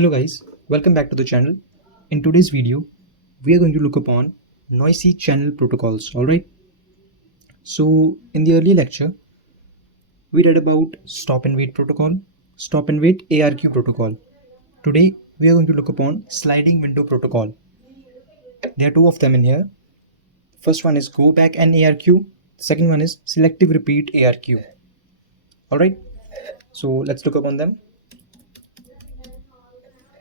Hello guys, welcome back to the channel. In today's video, we are going to look upon noisy channel protocols, alright? So in the earlier lecture, we read about stop and wait protocol, stop and wait ARQ protocol. Today, we are going to look upon sliding window protocol. There are two of them in here. First one is go back and ARQ. The second one is selective repeat ARQ. Alright, so let's look upon them.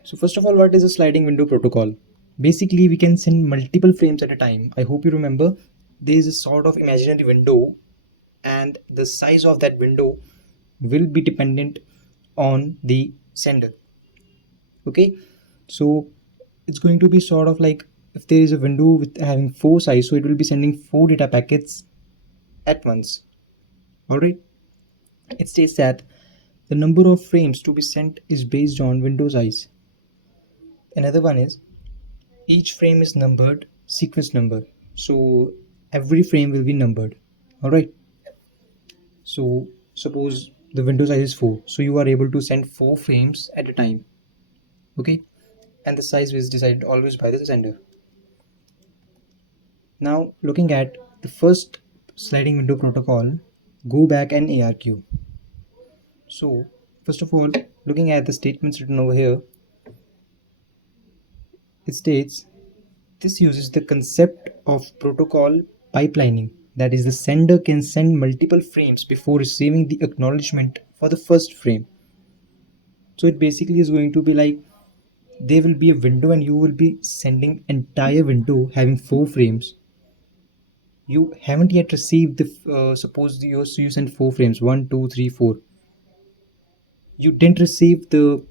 So first of all, what is a sliding window protocol? Basically, we can send multiple frames at a time. I hope you remember there is a sort of imaginary window and the size of that window will be dependent on the sender. Okay, so it's going to be sort of like if there is a window with having 4 sides, so it will be sending 4 data packets at once. Alright, it states that the number of frames to be sent is based on window size. Another one is each frame is numbered sequence number, so every frame will be numbered. All right, so suppose the window size is 4, so you are able to send 4 frames at a time. Okay, and the size is decided always by the sender. Now looking at the first sliding window protocol, go back and ARQ. So first of all, looking at the statements written over here, it states this uses the concept of protocol pipelining. That is, the sender can send multiple frames before receiving the acknowledgement for the first frame. So it basically is going to be like there will be a window and you will be sending entire window having 4 frames. You haven't yet received the suppose you send 4 frames 1 2 3 4. You didn't receive the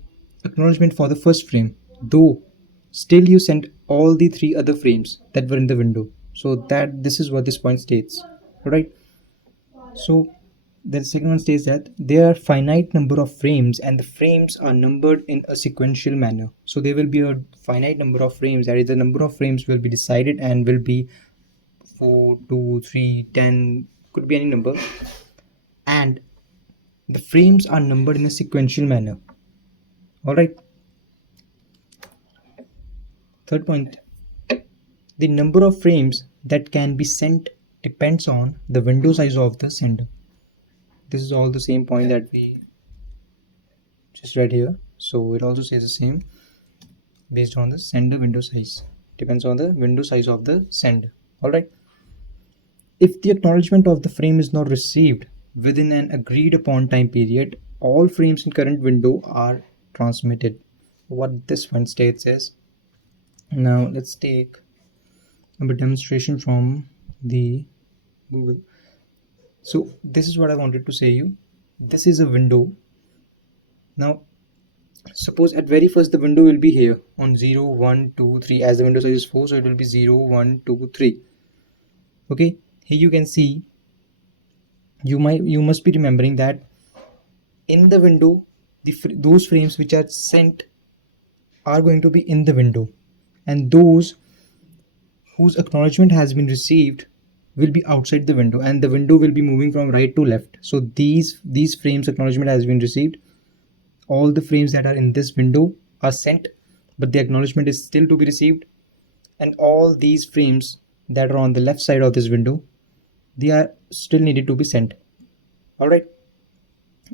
acknowledgement for the first frame, though still you sent all the 3 other frames that were in the window. So that this is what this point states. Alright, so the second one states that there are finite number of frames and the frames are numbered in a sequential manner. So there will be a finite number of frames, that is the number of frames will be decided and will be 4 2 3 10, could be any number, and the frames are numbered in a sequential manner. Alright, third point, the number of frames that can be sent depends on the window size of the sender. This is all the same point that we just read here. So it also says the same, based on the sender window size, depends on the window size of the sender. Alright, if the acknowledgement of the frame is not received within an agreed upon time period, all frames in current window are transmitted. What this one states is, now let's take a demonstration from the Google. So this is what I wanted to say you. This is a window. Now suppose at very first the window will be here on 0 1 2 3, as the window size is 4, so it will be 0 1 2 3. Okay, here you can see, you must be remembering that in the window those frames which are sent are going to be in the window, and those whose acknowledgement has been received will be outside the window, and the window will be moving from right to left. So these frames acknowledgement has been received, all the frames that are in this window are sent, but the acknowledgement is still to be received, and all these frames that are on the left side of this window, they are still needed to be sent. Alright,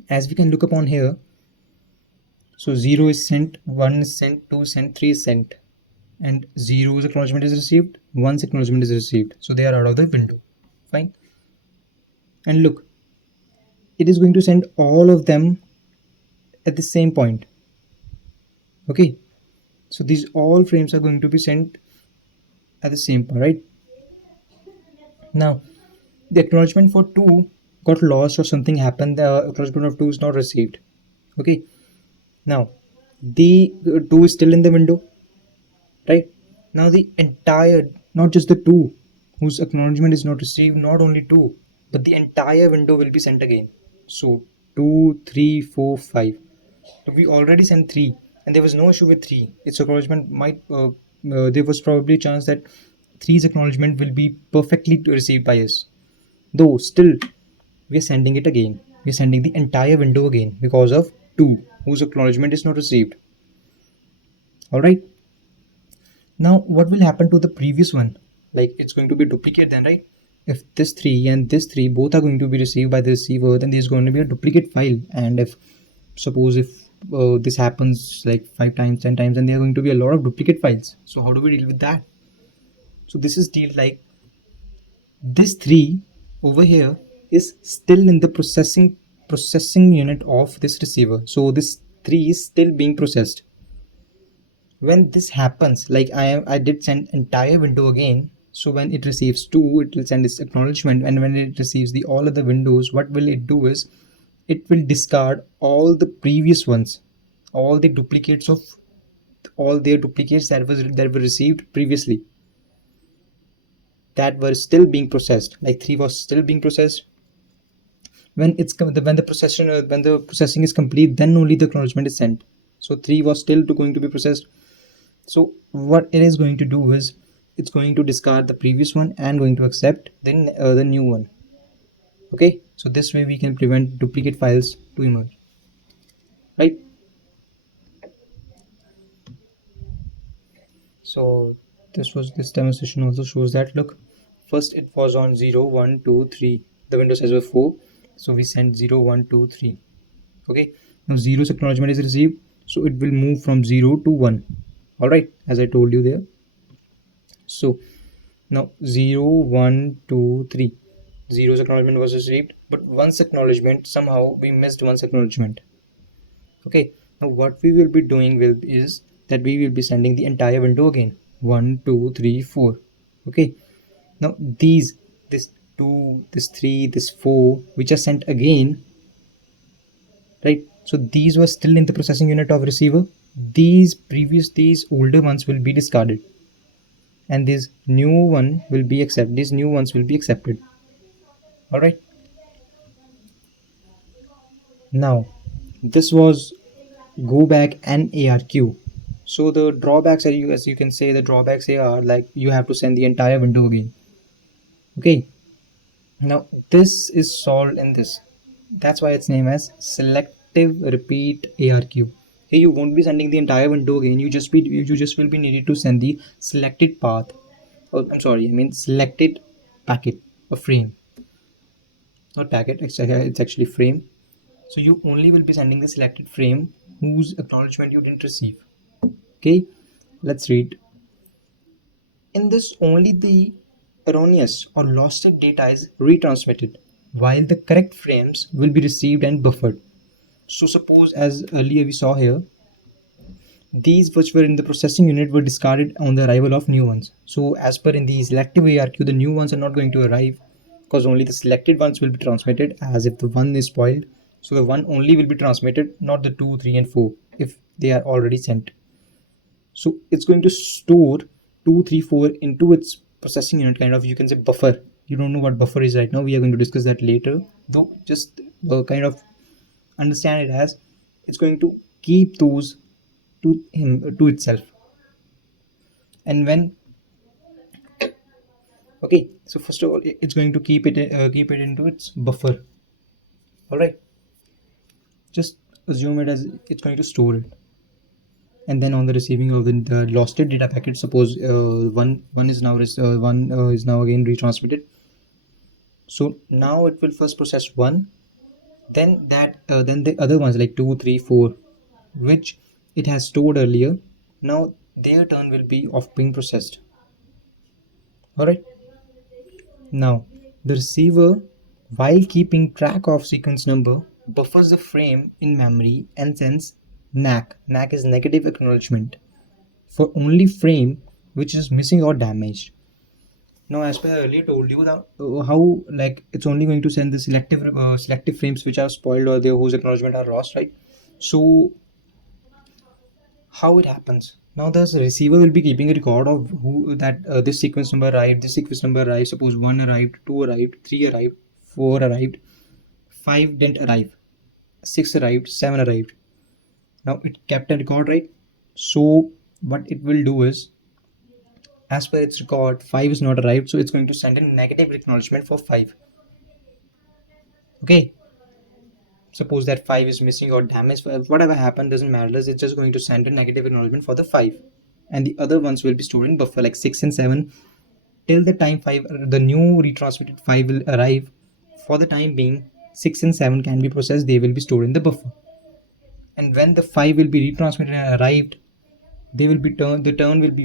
as we can look upon here, so 0 is sent, 1 is sent, 2 is sent, 3 is sent, and 0's acknowledgement is received, 1's acknowledgement is received, so they are out of the window. Fine, and look, it is going to send all of them at the same point. Okay, so these all frames are going to be sent at the same point, right? Now the acknowledgement for 2 got lost or something happened, the acknowledgement of 2 is not received. Okay, now the 2 is still in the window, right? Now the entire, not just the 2 whose acknowledgement is not received, not only 2, but the entire window will be sent again. So 2 3 4 5, so we already sent 3 and there was no issue with 3. Its acknowledgement might there was probably a chance that 3's acknowledgement will be perfectly received by us, though still we are sending it again. We are sending the entire window again because of 2 whose acknowledgement is not received. All right. Now what will happen to the previous one? Like it's going to be duplicate then, right? If this 3 and this 3 both are going to be received by the receiver, then there's going to be a duplicate file. And if suppose if this happens like 5 times, 10 times, and there are going to be a lot of duplicate files. So how do we deal with that? So this is deal like this 3 over here is still in the processing unit of this receiver. So this 3 is still being processed. When this happens, like I did send entire window again. So when it receives 2, it will send its acknowledgement, and when it receives the all other windows, what will it do is it will discard all the previous ones, all the duplicates of all their duplicates that were received previously, that were still being processed. Like 3 was still being processed. When the processing is complete, then only the acknowledgement is sent. So 3 was still going to be processed. So what it is going to do is it's going to discard the previous one and going to accept the new one. Okay, so this way we can prevent duplicate files to emerge, right? So this demonstration also shows that, look, first it was on 0 1 2 3, the window size was 4, so we sent 0 1 2 3. Okay, now 0's acknowledgement is received, so it will move from 0 to 1. All right, as I told you there. So now 0 1 2 3, 0's acknowledgement was received, but once acknowledgement, somehow we missed once acknowledgement. Okay, now what we will be doing is that we will be sending the entire window again, 1 2 3 4. Okay, now this 2, this 3, this 4, which are sent again, right? So these were still in the processing unit of receiver. These older ones will be discarded, and this new one will be accepted. These new ones will be accepted. All right. Now this was go back and ARQ. So the drawbacks are, as you can say, the drawbacks here are like you have to send the entire window again. Okay, now this is solved in this. That's why it's named as selective repeat ARQ. Here you won't be sending the entire window again. You just will be needed to send the selected path. Oh, I'm sorry, I mean selected packet or frame. Not packet, it's actually frame. So you only will be sending the selected frame whose acknowledgement you didn't receive. Okay, let's read. In this, only the erroneous or lost data is retransmitted, while the correct frames will be received and buffered. So suppose, as earlier we saw here, these which were in the processing unit were discarded on the arrival of new ones. So as per in the selective ARQ, the new ones are not going to arrive because only the selected ones will be transmitted, as if the one is spoiled. So the one only will be transmitted, not the 2, 3 and 4 if they are already sent. So it's going to store 2, 3, 4 into its processing unit, kind of, you can say, buffer. You don't know what buffer is right now. We are going to discuss that later, though. Just kind of understand it as it's going to keep those to itself. And when okay, so first of all, it's going to keep it into its buffer. All right, just assume it as it's going to store it. And then on the receiving of the lost data packet, suppose one is now again retransmitted. So now it will first process 1, then then the other ones like 2, 3, 4, which it has stored earlier. Now their turn will be of being processed. All right. Now the receiver, while keeping track of sequence number, buffers the frame in memory and sends NAC. NAC is negative acknowledgement for only frame which is missing or damaged. Now, as per I earlier told you that how like it's only going to send the selective frames which are spoiled or whose acknowledgement are lost, right? So how it happens? Now the receiver will be keeping a record of who that this sequence number arrived, this sequence number arrived. Suppose 1 arrived, 2 arrived, 3 arrived, 4 arrived, 5 didn't arrive, 6 arrived, 7 arrived. Now it kept a record, right? So what it will do is, as per its record, 5 is not arrived, so it's going to send a negative acknowledgement for 5. Okay, suppose that 5 is missing or damaged, whatever happened doesn't matter. It's just going to send a negative acknowledgement for the 5, and the other ones will be stored in buffer like 6 and 7 till the time 5 the new retransmitted 5 will arrive. For the time being 6 and 7 can be processed, they will be stored in the buffer, and when the 5 will be retransmitted and arrived, they will be the turn will be